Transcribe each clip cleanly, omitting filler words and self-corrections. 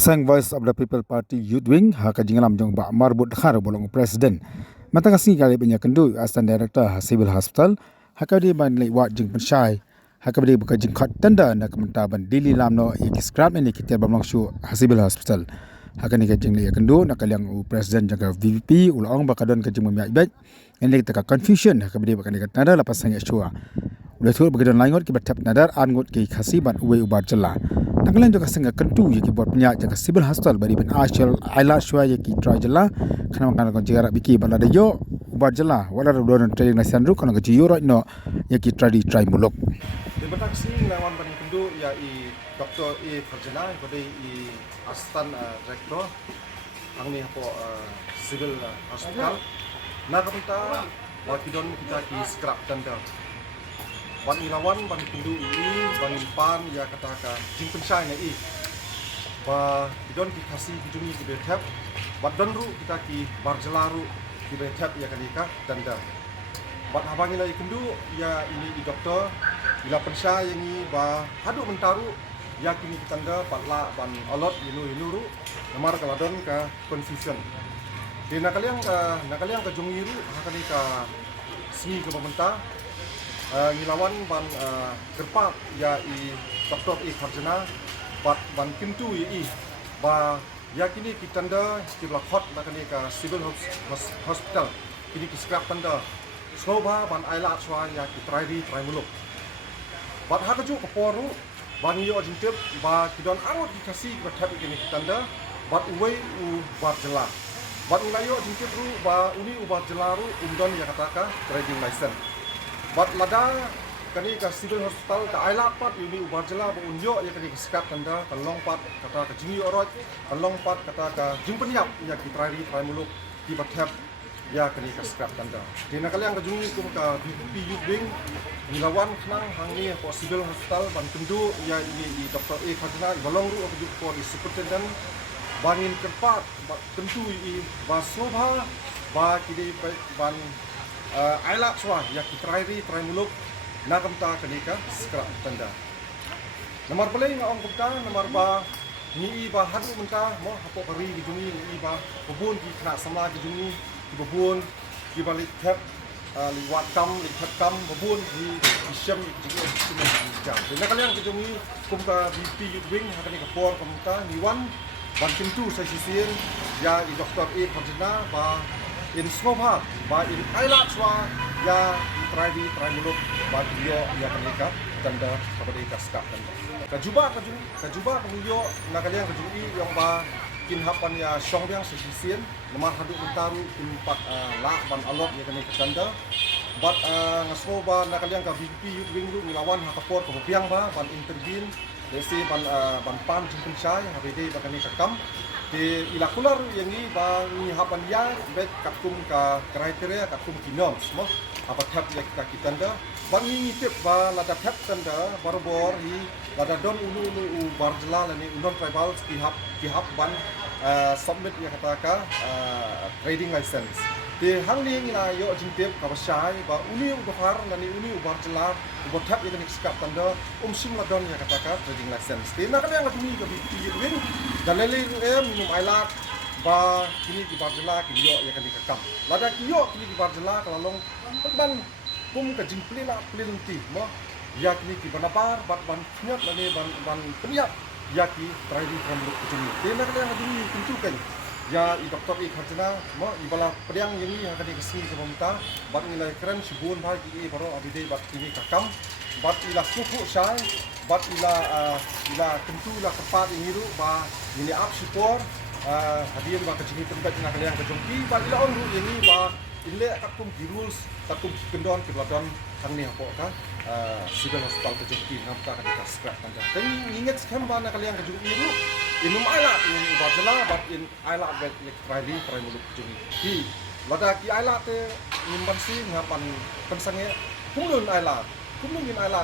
Kasang Voice of the People Party Youth Wing haka jingalam jong ba marbut khar bolong presiden. Mata kasing kali banyak kendu astan director civil hospital haka di ban lei wat jing pensyai. Haka beri buka jing khat tanda nak mentaban dili lamno iki scrap ini kita bamlang shu civil hospital. Haka ni kajing lei kendu nak kaliang presiden jaga VP ulang bakadon kajing memia ibad. Ini kita confusion haka beri bukan dekat nada lepas sangat syua. Udah tu begitu langot kita tap nadar angut ki khasiban uwe ubar jela. Naglan juga senga kentu ye ki buat penyak jaga civil hospital bari ben ashal aila shwa ye ki try jela kana kan kon jigara biki balada yo ubar jela wala do training na sanru kana ga jiyo right no ye ki try muluk. Di batak sing lawan banding kendu ya i Dr. E Farjana bade i astan rektor angni hapo civil hospital na kapita wakidon kita ki scrap tanda wan ilawan ban pindu ini ban pan ya kataka jing pensyai na i ba kidon ki kasi kijungi ki betap bat donru kita ki barjelaru ki betap ya kanika tanda bat habangi na ikendu ya ini di doktor ila pensyai yang i ba hadu mentaru ya kini tanda patla ban alot yinu namar kaladon ka confusion di nakaliang ka jungiru hakanika sini ke pemerintah ngilawan ban gerpak ya i Dr. E Farjana bat ban pintu i ba ya kini kitanda kibla khot nakani ka civil hospital kini ki scrap tanda sloba ban aila swa ya ki try muluk bat hakaju kaporu ban yo jintep ba kidon angot dikasih ba tab kini kitanda bat uwe u bar jela bat ulayo jintep ru ba uni ubar jelaru undon ya kataka trading license bat lada kani ka civil hospital ka aila pat ini ubar jela ba unyo ya kani skap tanda kalong pat kata ka jingi orot kalong pat kata ka jimpenyap ya ki try muluk ki bathap ya kani ka skap tanda dina kali yang ka jungi kum ka VP Youth Wing nilawan knang hangi po civil hospital ban kendu ya ini Dr. E Farjana balong ru aku ko di superintendent bangin kerpat tentu i ba sobha ba kidi ban aila swa ya ki try muluk nakamta kanika skra tanda nomor paling nga ong kumta nomor ba ni ba hadu menta mo hapo kari di jungi ni ba bubun ki kena sama di jungi di bubun ki balik tap liwat kam bubun di syam jungi sini jam dan kalian ke jungi kumka VP Youth Wing hakani ka por kumta niwan ban pintu sa sisir ya i Dr. E Farjana ba in Snowha ba in aila swa ya try muluk ba yo ya kanika tanda kepada kaskap tanda kajuba yo nakalian kajui yang ba kinhapan ya syongbyang sisien lemar hadu mentaru impak la ban alot ya kanika tanda bat ngasmo ba nakalian ka VP Youth Wing lu nglawan hakapor ko piang ba ban intervene desi ban pan jingpen syai habede ba kanika kam di ilakular yang ini bang hapan ya bet kakum ka kriteria kakum kinom semua apa tap ya kita tanda bang ini tip ba lada tap tanda barbor hi lada don ulu barjela lani undon tribal kihap ban submit ya kataka trading license di hang ning na yo jintip ka basai ba uni ubahar lani uni barjela ubotap ya nik skap tanda sim ladon ya kataka trading license di na kali yang ngatumi ka win dalele minum ailat ba kini di barjela ki yo ya kanika kam lada ki yo kini di barjela kalalong ban kum ka jingplina plinti mo ya kini ki banabar bat ban nyat lani ban penyak ya ki trading from look kujuni di na kali yang ngatumi tentukan ya i Dr. E Farjana mo ibala priang yang yang kani kesini ke pemerintah bat nilai keren subun ba ki baro abide bat kini kakam bat ila suku syai bat ila tentu la kepat ingiru ba ini up support hadian ba kejini tempat nak kalian kejongki ba ila on ini ba ile kakum di rules kakum kendon ke belakang hang ni apa ka civil hospital kejongki nampak ka scrap tanda dan ingat skam ba nak kalian kejongki ru inum ailat in ubajela bat in ailat bet try muluk kejongki di lada ki ailat te nimban si ngapan pensange kumlun ailat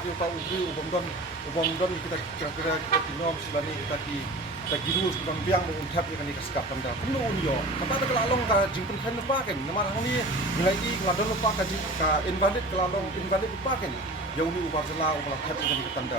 yo ka ubri ubomdon kita kira kinom silani kita girus kita biang dengan tap yang kita skap tanda kumlu unyo kata kelalong ka jingpen kan paken namar hang ni nilai ngadon pa ka invalid kelalong invalid paken ya uni ubajela ubala tap yang kita tanda